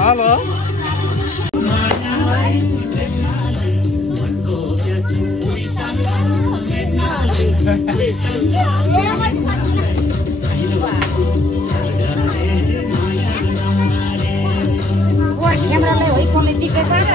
Halo. क्यामेरालाई होइ फोनले दिकै पारेर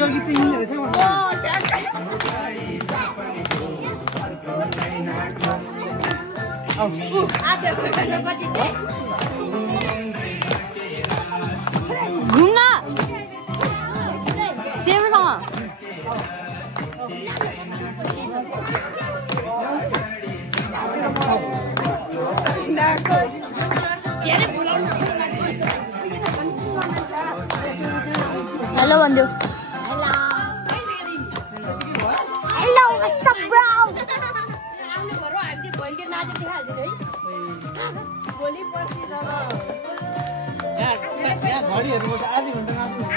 여기 띵이네 세워. घुम्न सेमसँग हेलो भन्दियो हेलो व्हाट्स अप ब्रो आउने घरौ हामीले भोलि नाचे देखाल्छु है भोलि पर्सि यहाँ घडीहरुको आधी घण्टा नाच्नु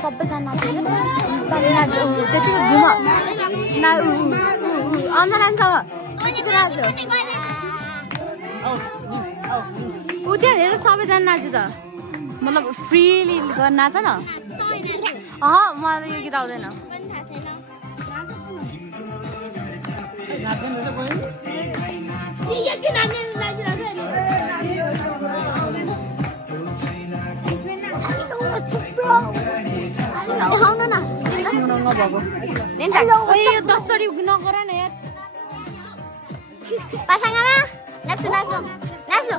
सबैजना नाच्यो त्यतिको घुम अन्त नाच्छ त्यतिको नाच्यो ऊ त्यहाँ हेर सबैजना नाच्यो त मतलब फ्रीली गरेर नाच न मलाई त यो गीत आउँदैन देखाउनु न यो 10 चोटि नगर न यार पासाङामा नाच्नु नाच्नु नाच्नु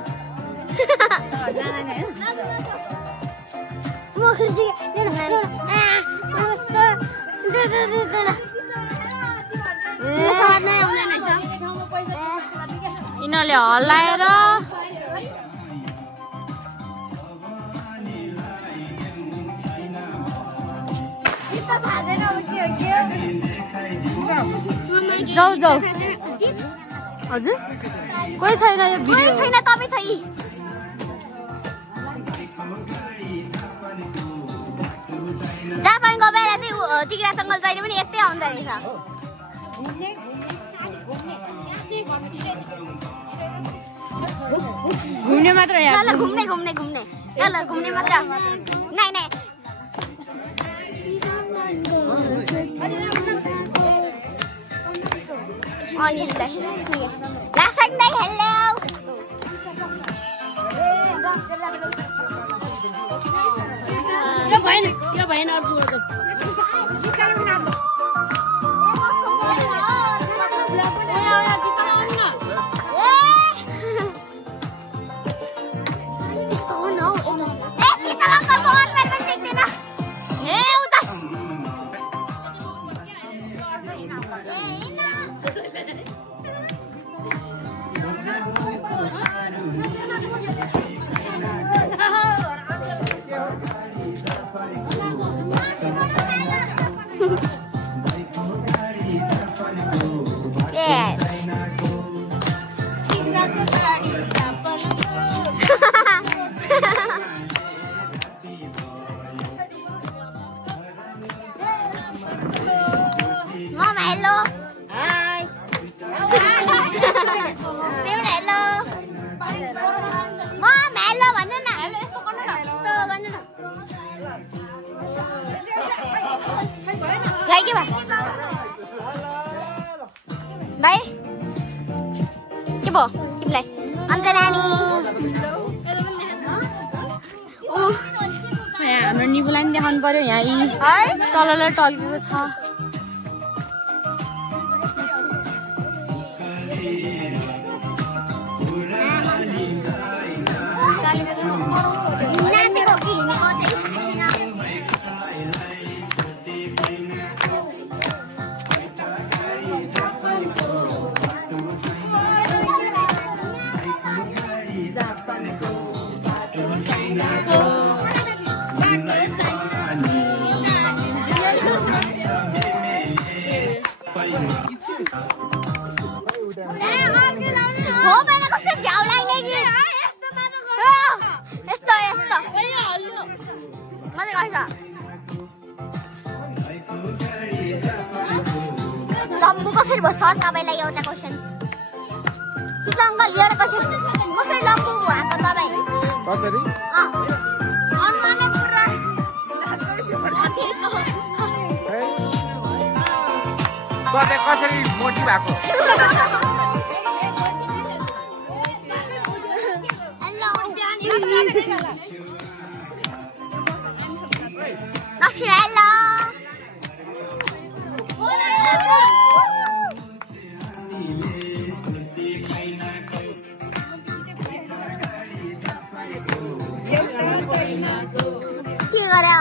यिनीहरूले हल्लाएर जाऊ जाऊ हजुर कोही छैन यो भिडियो छैन तपाईँ छै जापानको बेला चाहिँ टिग्रा जङ्गल जहिले पनि यतै आउँदो रहेछ घुम्ने मात्र ल घुम्ने घुम्ने घुम्ने ल घुम्ने मात्र नाइ नाइ अनिललाई लासङदाइ हेलो यो भएन अर्को भयो तिमीलाई अञ्जनानी हाम्रो निबुलाई पनि देखाउनु पर्यो यहाँ यी तलले टल्केको छ लम्बु कसरी भयो सर तपाईँलाई एउटा क्वेसन अङ्कल एउटा क्वेसन कसरी लम्बु भएको तपाईँ कसरी कसरी मोटी भएको के गर्यो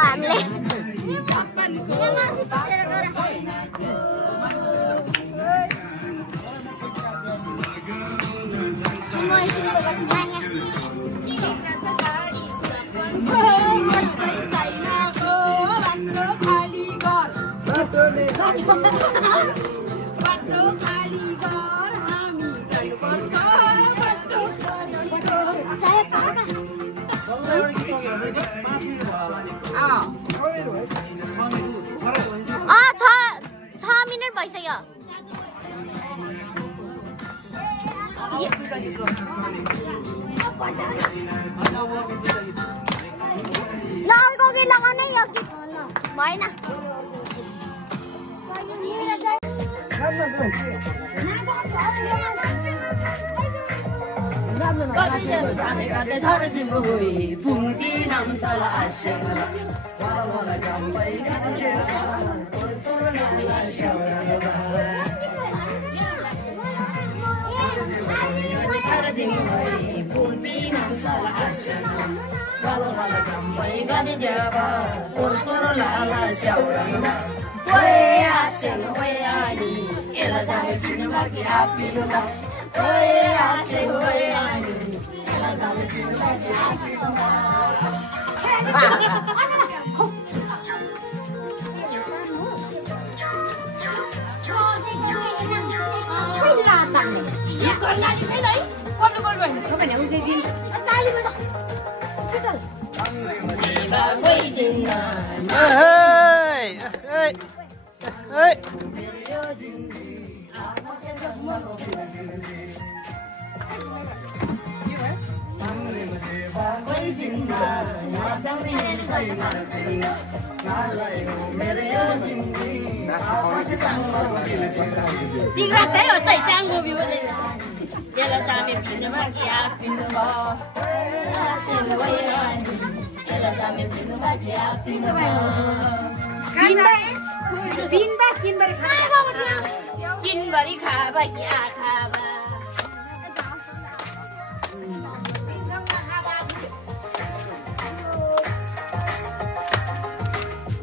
हामीले भइसक्यो लगाउने भएन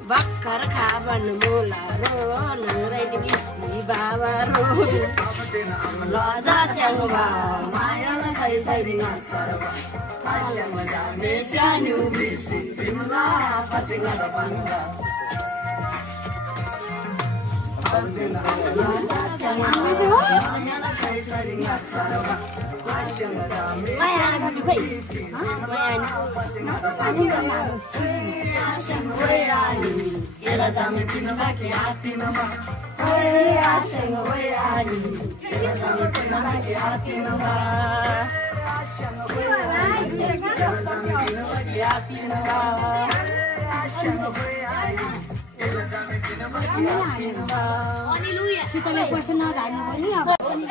Bakar kaban mula ro nurai di bisi bawa ro loza changwa maya na sai sai di ngasarwa asyam jane chanu bisi dimla pasinga da banga loza changwa maya na sai sai di ngasarwa asyam jane maya na kai maya ni pani ma asyam wayani ela jame pinama ke atinama oye asyam wayani ela jame pinama ke atinama asyam wayani ela jame pinama ke atinama asyam wayani ela jame pinama ke atinama haleluya sitale question na rani pani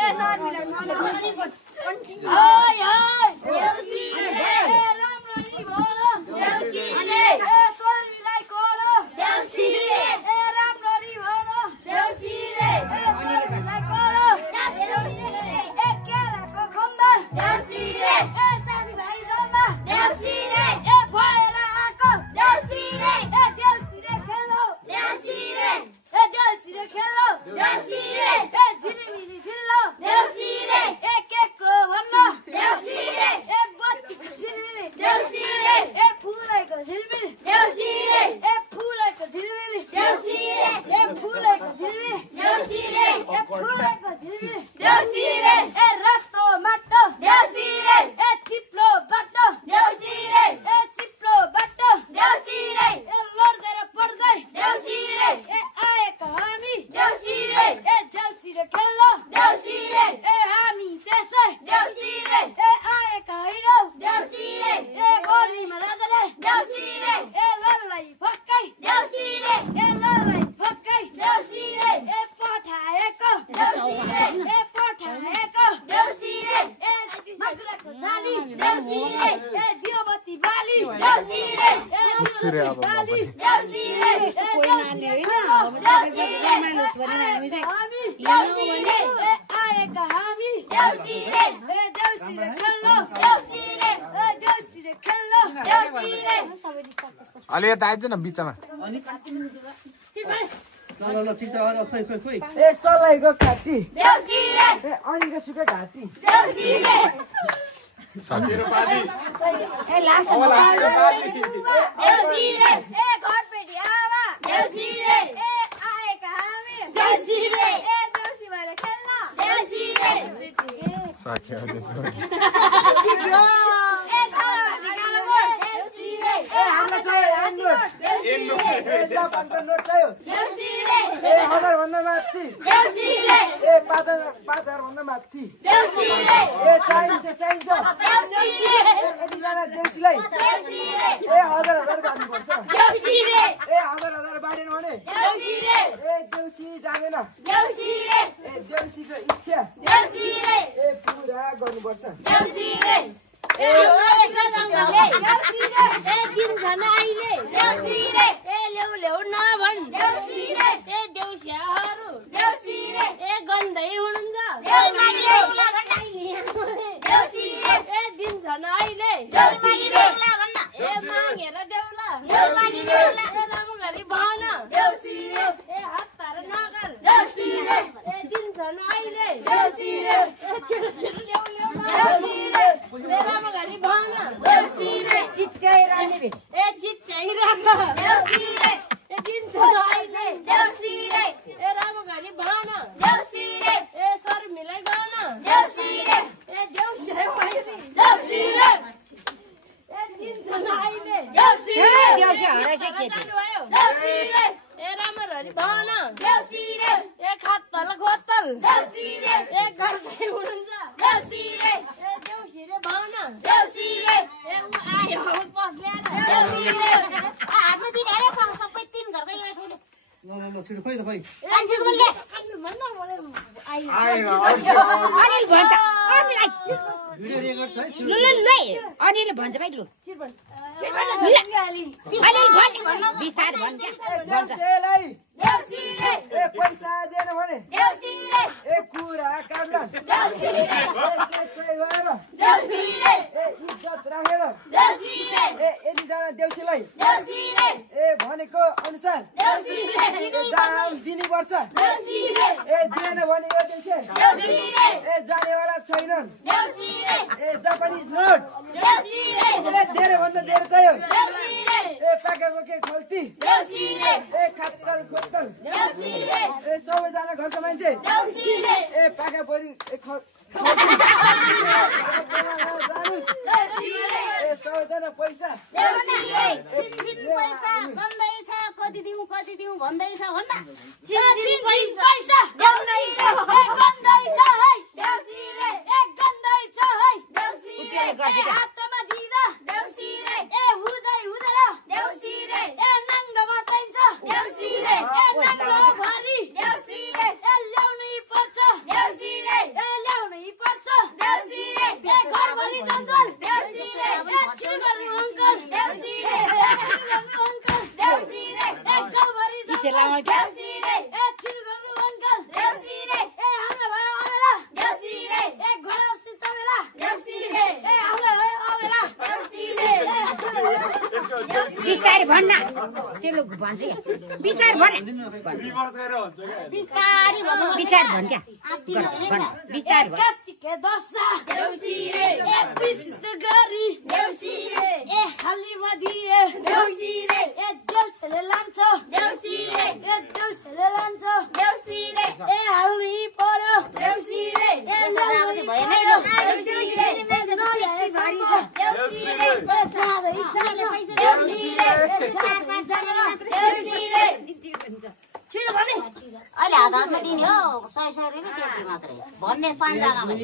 अलि यता आइज न बिचमा ल ठिक छ ल खोइ खोइ खोइ ए सलाइको घाटी देउसी रे ए अनिको सुके घाटी देउसी रे साथीहरु पाली ए लास देउसी रे ए घर पेटी आवा देउसी रे ए आएका हामी देउसी रे ए देउसी भएर खेल्न देउसी रे साथीहरु सिक्यो ए खाला देउसी रे ए हामीलाई चाहियो एन्डोर ए जापानको नोट चाहियो देउसी रे ए 1000 भन्दा माथि देउसी रे ए 5000 भन्दा माथि देउसी रे ए चाहिन्छ देउसी रे यति जना देउसीलाई देउसी रे ए 1000 बाड्नुपर्छ देउसी रे ए 1000 बाडेन भने देउसी रे ए देउसी जाँदैन देउसी रे ए देउसीको इच्छा देउसी रे ए पुरा गर्नुपर्छ देउसी रे ए देउसी रे ए दिन झन् आइले देउसी रे ए ल्याउ ल्याउ नभन् देउसी रे ए देउसियाहरू देउसी रे ए गन्दै हुनुहुन्छ देउसी रे ए दिन झन् आइले देउसी रे ए मागेर देउला देउसी रे ए रामगढी भन देउसी रे ए हात पार नगर देउसी रे ए दिन झन् आइले देउसी रे ए छिटो छिटो ल्याउ देउसी रे ए रामगढी भन देउसी रे चिच्चाइरानी रे ए चिच्चाइराख देउसी रे ए दिन झन् आइले देउसी रे ए रामगढी भन देउसी रे ए सर मिलाई गन देउसी रे ए देउसी रे माइरी देउसी रे ए दिन झन् आइले देउसी रे देउसी हरासे के देउसी रे ए रामगढी भन देउसी रे ए खातल खोतल देउसी रे ए गर्दै हुनुहुन्छ देउसी रे ए देउसी रे भन देउसी रे ए उ आयो पस्ल्या देउसी रे हातमा दिन हेरे पाउ सबै तीन घरकै यो ठुलो ल छिटो खोइ त खोइ मान्छे बोल्ले भन्न बोले आयो अनिल भन्छ अनिल भिडियो रेकर्ड छ है ल ल ल अनिल भन्छ भाइ लु अनिल भन्छ विस्तार भन्छ देउसीलाई देउसी रे ए पैसा दिएन भने देउसी रे ए कुरा काट्न देउसी रे देउसी रे ए इज्जत राखेर देउसी रे ए यति जना देउसीलाई देउसी रे ए भनेको अनुसार देउसी रे दाम दिनु पर्छ देउसी रे ए दिएन भने यो देउसी देउसी रे ए जानेवाला छैनन् देउसी रे ए जापानिज नोट देउसी रे ए धेरै भन्दा धेरै चाहियो देउसी रे ए पाके बोके खोल्ती देउसी रे ए खातल खोतल देउसी रे ए सबैजना घरको मान्छे देउसी रे ए पाके बोरी ए देउसी रे ए सबैजना पैसा देउसी रे छिन पैसा भन्दैछ कति दिउँ भन्दैछ भन्न छिन पैसा देउसी रे ए गन्दैछ है देउसी रे ए गन्दैछ है देउसी रे ए हातमा दिदा देउसी रे ए हुँदैन देउसी रे ए नाङ्गोमा चाहिन्छ देउसी रे ए नाङ्गो भरि देउसी रे ए ल्याउनै पर्छ देउसी रे ए देउसीरे ए छिरगरु अङ्कल देउसीरे ए हाम्रो भयो अबेला देउसीरे ए घर सुतबेला देउसीरे ए हाम्रो भयो अबेला देउसीरे बिस्तारै भन्न तेलो भन्छ बिस्तारै भन्न बिस्तारै भन्छ बिस्तारै भन्न कतिके दशा देउसीरे ए विशुद्ध गरी देउसीरे ए हालीमा दिए देउसीरे ए देउसले लान्छ देउसीरे ए देउसले लान्छ देउसीरे ए हाउरी पर्यो देउसीरे ए लाउरी भएन देउसीरे ए भारी छ देउसीरे ए जादै जाने पैसा देउसीरे ए चार पाँच जना मात्र देउसीरे छिटो भने अहिले आधारमा दिने हो 100 रुपियाँ त्यति मात्रै भन्ने 5 जनालाई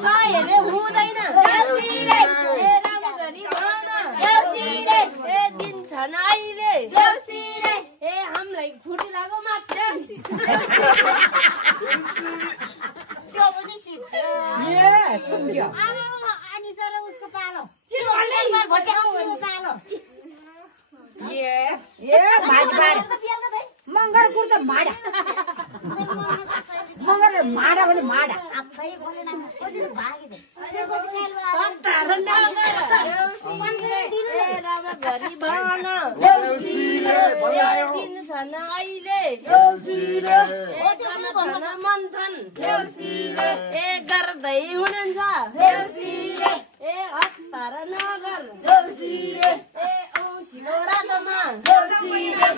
100 हुँदैन देउसीरे ए रामगरी भन देउसीरे ए दिन छन् अहिले देउसीरे ए हामीलाई फुटी लाग्यो मात्र त्यो पनि सिक्यो अनि सर उसको पालो छिटो भने भट्याको पालो ए भाजबार मंगर कुर्ता माडा मंगर माडा भने माडा आफै बोले न कोही भागी दे रामगरी भन देउसीरे दिन छन् अहिले देउसीरे ए मन्थन देउसीरे ए गर्दै हुनुहुन्छ देउसीरे ए हतार नगर देउसीरे ए औँसीको रातोमा देउसीरे ए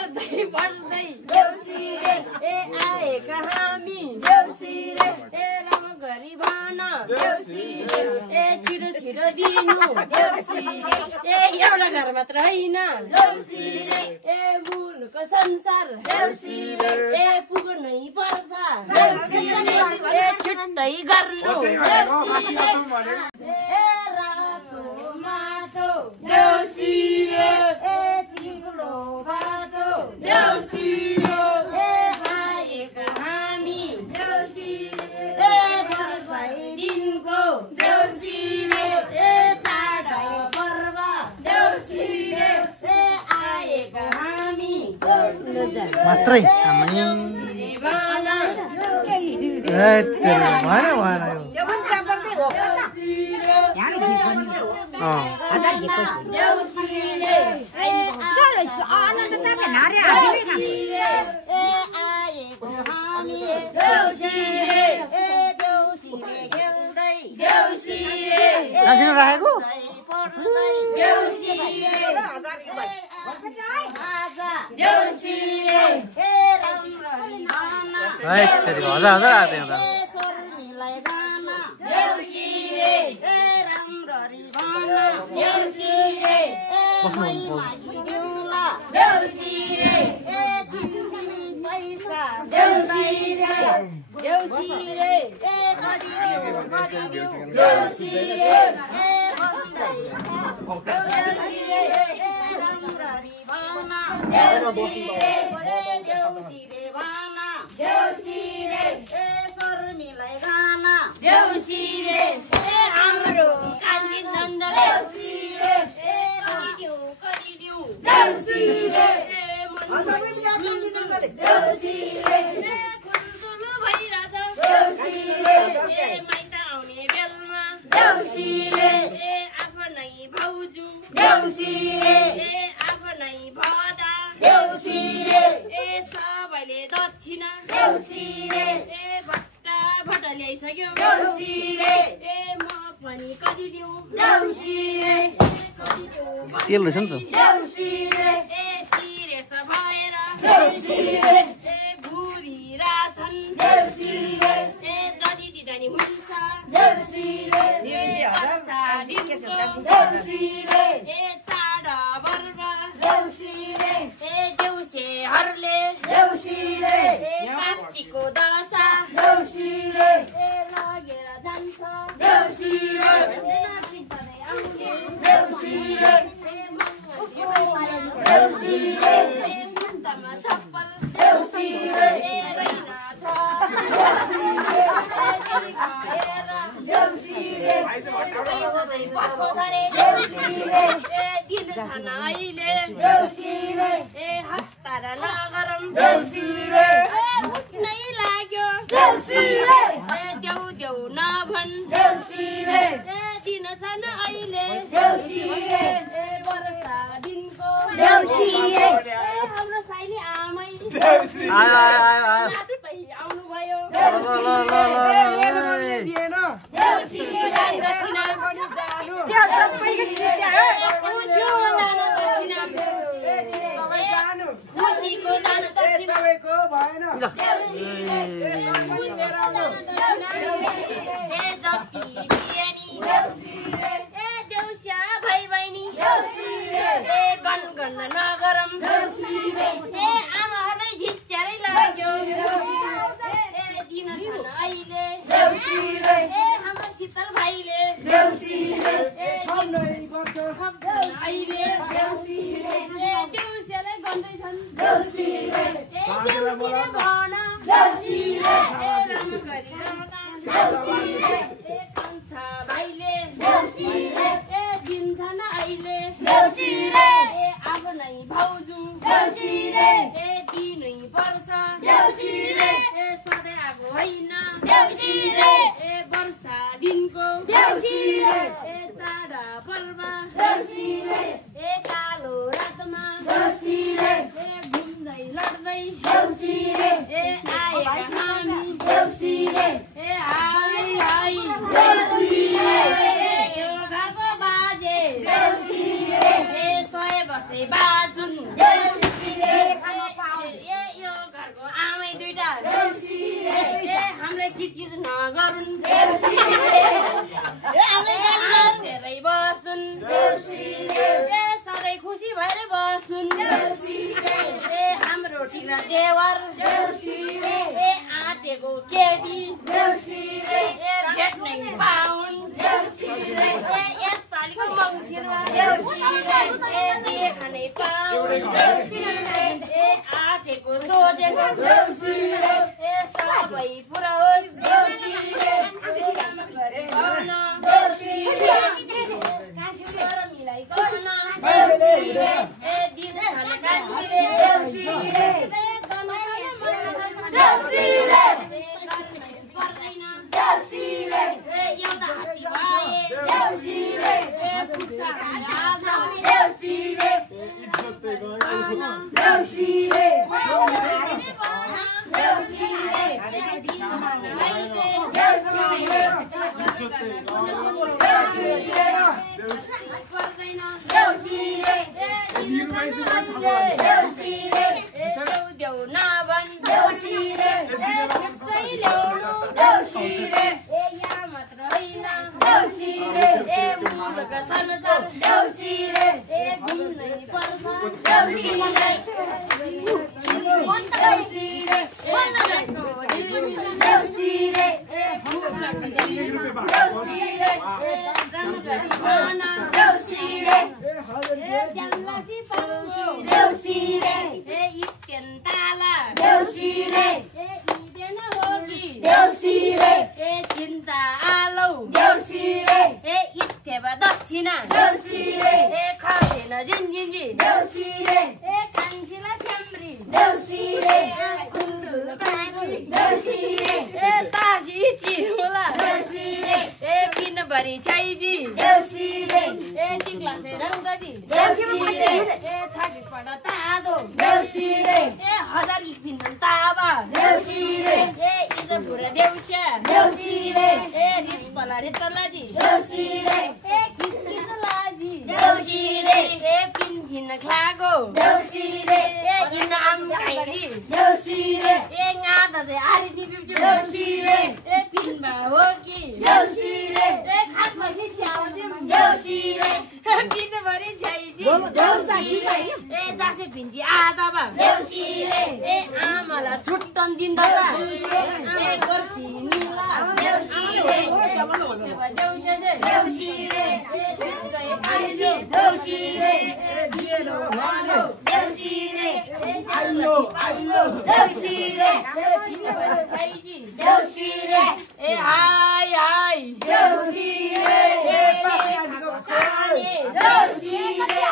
लड्दै बढ्दै देउसीरे ए आएका हामी देउसीरे ए रामगरी भन देउसीरे ए छिटो छिटो दिनु देउसीरे ए एउटा घर मात्र होइन देउसीरे ए मुलुकको संसार देउसीरे ए पुग्नै पर्छ देउसीरे ए छिट्टै गर्नु देउसीरे ए रातो माटो देउसीरे ए चिप्लो बाटो देउसीरे ए आएका हामी देउसीरे ए वर्षै दिनको देउसीरे ए चाडै पर्व देउसीरे ए आएका हामी मात्रै राखेको हजार आएको तेल रहेछ नि त Deus, दिन छन् अहिले देउसीले ए हस्तार नगरम देउसीले ए उठ्नै लाग्यो देउसीले ए देउ देउ नभन् देउसीले ए दिन छन् अहिले देउसीले ए वर्षा दिनको देउसीले ए हाम्रो साइली आमै देउसी आयो आयो आयो आयो नाच्दै आउनु भयो ल ल दिएन देउसीले दक्षिणा पनि जानु त्यो सबैको सित्या हो उस्यो दान दक्षिणा ए तपाईँ जानु खुसीको दान ए दक्षिणा तपाईँको भएन देउसीले ए तपाईँ लिएर आउनु ए जति दिएनी देउसीले ए देउस्या भाइ बहिनी देउसीले ए गन नगरम देउसीले ए आमाहरुलाई झिक्च्यारै लाग्यो ए दिन छन् अहिले देउसीले ए हाम्रो शीतल भाइले देउसीले ए खम्दै गर्छ अहिले देउसीले ए देउस्यालाई गर्दैछन् देउसीले ए देउसीले भन देउसीले ए राम्रो गरी गाउँदा देउसीले ए कान्छा भाइले देउसीले ए दिन छन् अहिले देउसीले ए आफ्नै भाउजू देउसीले ए दिनै पर्छ देउसीले ए सधैँ आएको होइन देउसीले ए वर्षा दिनको देउसीले ए चाडा पर्व देउसीले ए कालो रातमा देउसीले ए घुम्दै लड्दै देउसीले ए आएका हामी देउसीले ए हाई हाई देउसीले ए यो घरको बाजे देउसीले ए सय बसे बाजुन देउसीले ए यो घरको आमै दुईटा देउसीले ए हामीलाई किचकिच नगरुन् देउसीले ए हाँसेरै बस्नुन् देउसीले ए सधैँ खुसी भएर बस्नुन् देउसीले ए हाम्रो टिना देवर देउसीले ए आँटेको केटी देउसीले ए भेट्नै पाउन् देउसीले ए यसपालिको मङ्सिरमा देउसीले ए देख्नै पाउन् देउसीले ए आँटेको सोचेको देउसीले ए सबै पुरा होस् देउसीले ए काम गरे गर्न देउसीले मिलाई गर्न देउसीले ए दिन छन् कान्छीले देउसीले ए देउसीले पर्दैन देउसीले ए एउटा हात्ती भए देउसीले ए पुच्छा आज देउसीले देउसीले देउसीले ए दिन देउसीले पर्दैन देउसीले ए देउसीले ए देउ नभन् देउसीले ए ठिक्कै ल्याउनु देउसीले ए यहाँ मात्र होइन देउसीले ए मुलुक संसार देउसीले ए घुम्नै पर्छ देउसीले देउसीले देउसीले ए देउसीले ए देउसीले ए जल्लासी पाउँछु देउसीले ए इत्केन ताला देउसीले ए इदेन होगी देउसीले ए चिन्ता आलौ देउसीले ए इत्थेबा दक्षिणा देउसीले ए खसेन जिन्जिन्जी देउसीले ए कान्छीला स्याम्री देउसीले ए कुण्डुल ताजी देउसीले ए ताजी चिहुला देउसीले ए पिनभरि छाइजी देउसीले ए टिक्लासे रङ्गजी देउसीले ए छाटिपड तादो देउसीले ए हजार इक्पिन्दन ताबा देउसीले ए इजपुर देउस्या देउसीले ए रितपला रितलाजी देउसीले ए कितलाजी देउसीले ए पिन्थिन खलागो देउसीले ए इनाम खाइली देउसीले ए गादा चाहिँ आरिदी बिब्जु देउसीले ए पिनमा हो कि देउसीले ए खासपछि स्याउदिम देउसीले पिनभरि छाइजी देउसीले ए जासे भिन्जी आदाबा देउसीले ए आमाला छुट्टन दिँदा ए गर्सी निला देउसीले देउसीले देउसीले ए छुट्टै कान्छी देउसीले ए दिएलो भन्यो देउसीले ए आइयो आइयो देउसीले ए पिनभरि छाइजी देउसीले ए हाय हाय देउसीले ए पासको देउसीले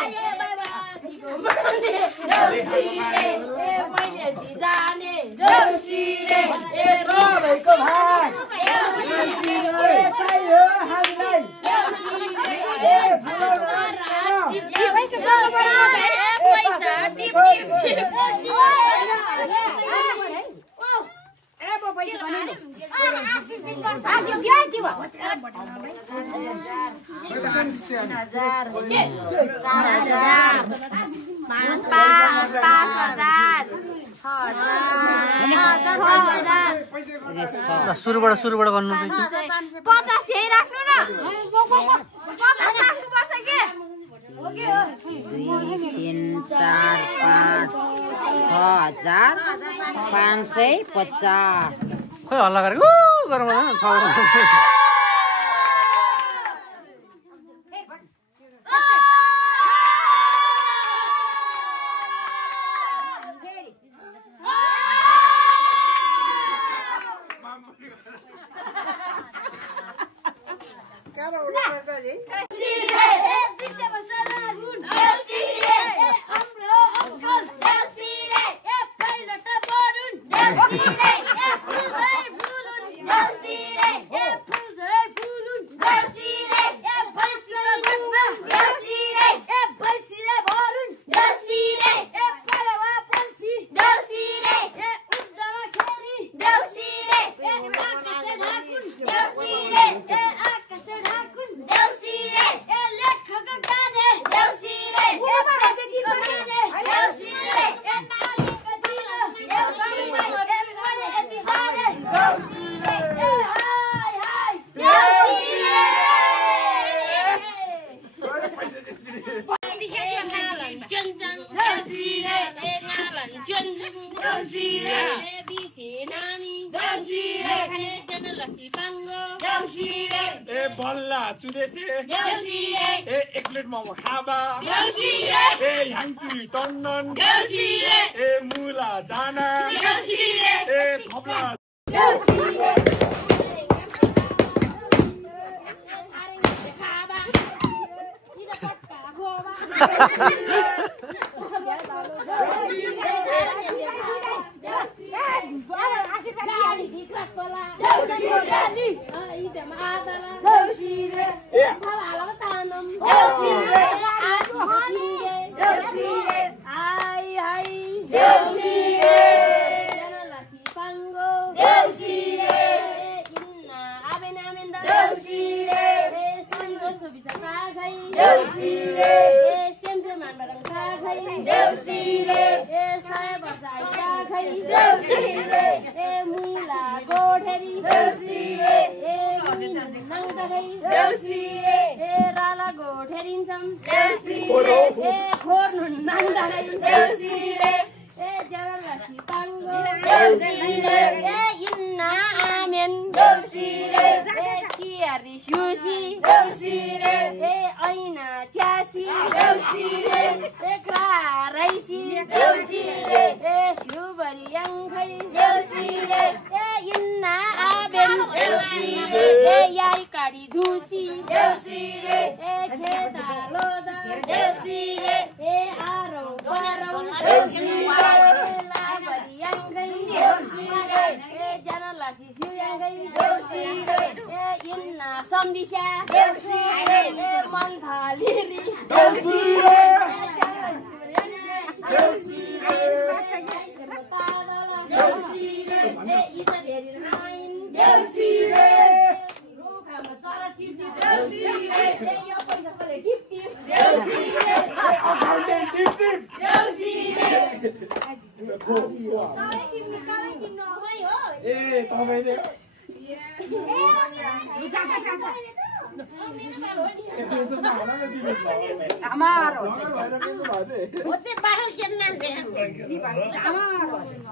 मैले जाने देउसीले ए भएको भाइ सुरुबाट गर्नु 50 यही राख्नु न 50 राख्नुपर्छ के 2 3 4 5 6550 खोइ हल्ला गरेको गरौँ बल्ला चुदेसे ए 1 प्लेट मोमो खाबा ए ह्याङची टन्नन ए मुला जाना ए थप्ला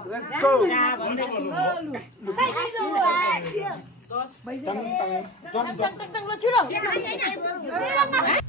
Let's go. Jump.